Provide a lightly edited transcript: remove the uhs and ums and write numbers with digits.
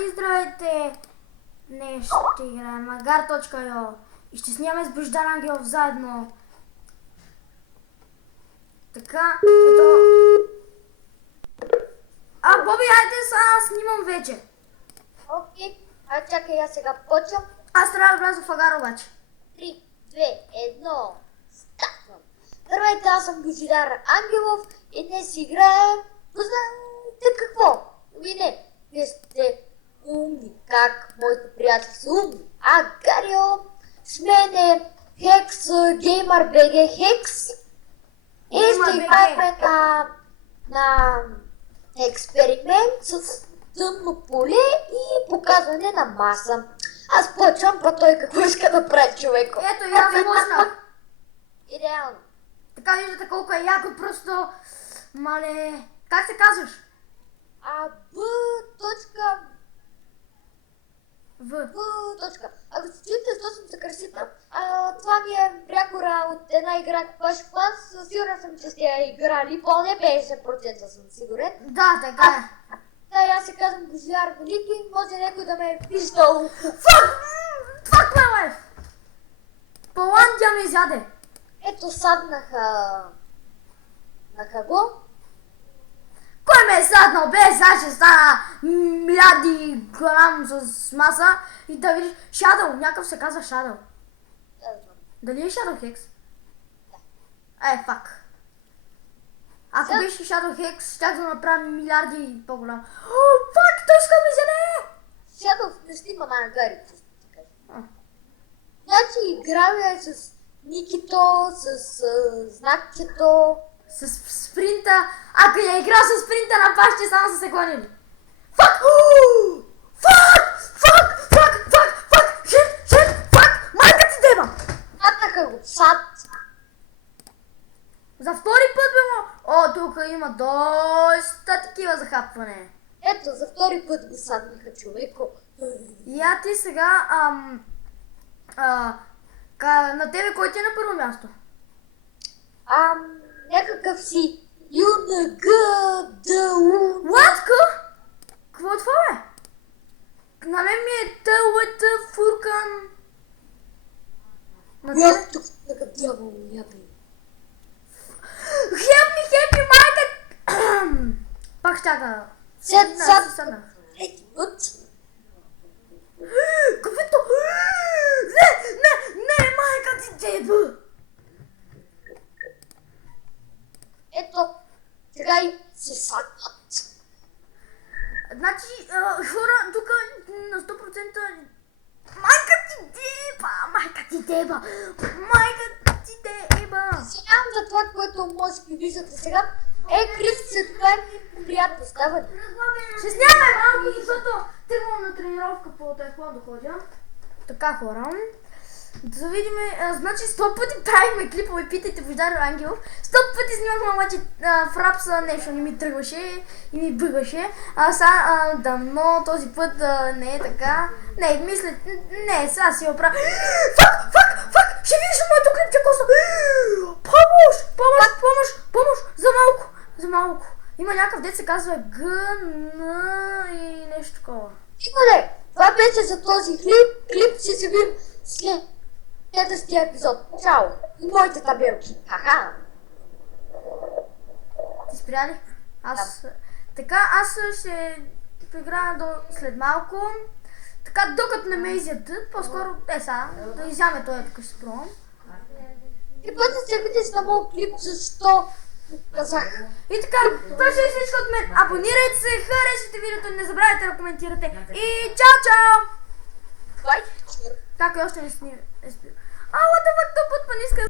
И здравейте! Днес ще играем Agar.io и ще снимаме с Божидар Ангелов заедно. Така, ето... Боби, хайде сега снимам вече. Окей, чакай, аз сега почвам. Аз трябва да вляза в Агар обаче. 3, 2, 1, стартвам. Здравейте, аз съм Божидар Ангелов и днес играем... Знаете какво? Не, вие сте умни, как моите приятели са умни. Агарио, с мен е Хекс, Геймър БГ Хекс. И ще играем на експеримент с тъмно поле и показване на маса. Аз почвам, па той какво иска да прави човеко. Ето, и аз започнах. Идеално. Така виждате колко е яко, просто... Мале... Как се казваш? В. Ако се чуете, защо съм се красита, това ми е прякора от една игра ваш клас. Сигурен съм, че сте я играли. Поне 50% съм сигурен. Да, така е. Да, аз се казвам Божидар Велики, може някой да ме е виждал. Фак, мелев! Поландия ме изяде. Ето саднаха го. Кой ме е саднал? Бе, сега ще стана милиарди грам с маса и да видиш Shadow, някакъв се казва Shadow. Да знам. Дали е Shadow Hex? Да. Фак. Ако беше Shadow Hex, щях да направим милиарди по-голям. Фак, той иска ми вземе! Shadow не снима на агарите. Значи играме с Никито, с знакчето. С спринта. Ако я игра с спринта на пащи, само са се клонили. Фак! Фак! Шит! Фак! Майка ти деба! Саднаха го, сад. За втори път бе му. О, тук има доста такива захапване. Ето, за втори път го саднаха човеко. Я ти сега, на тебе кой ти е на първо място? Някакъв си ЮНГДУ. Латко? Какво е това бе? На мен ми е ТЛТ Фуркан. На тебе? Тук такъв дявол, ябе. Хепми, майка! Пак ще да... Седна. Ети път. Каквито? Не, майка ти деба! Ето, сега и се садват. Значи, хора, тук на 100% майка ти деба! Съжалявам за това, което може би виждате сега. Крис, това е приятно става. Ще снимаме малко, защото тръгвам на тренировка по таеквондо ходя. Така, хора. Да видим, значи 100 пъти правихме клипове, питайте Божидар Ангелов. 100 пъти снимахме, обаче в рапса нещо не ми тръгваше и ми бъгаше. Сега давно този път не е така. Не, мисля, не, сега си оправя. Фак! Ще видиш моето клипче, коса! Помощ! За малко! Има някакъв дет се казва ГН и нещо такова. Николе, това беше за този клип ще се видим след следващия епизод. Чао! И моите табелки. Ха-ха! Ти спря ли? Така, аз ще поиграя след малко. Така, докато не ме изядат, по-скоро, сега, да изяме той тук ще пробвам. И път се видиш на моят клип, защо казах. И така, това ще е всичко от мен. Абонирайте се, харесайте видеото, не забравяйте да коментирате. И чао! Бай! Как още не снимам? What the fuck, топът па не иска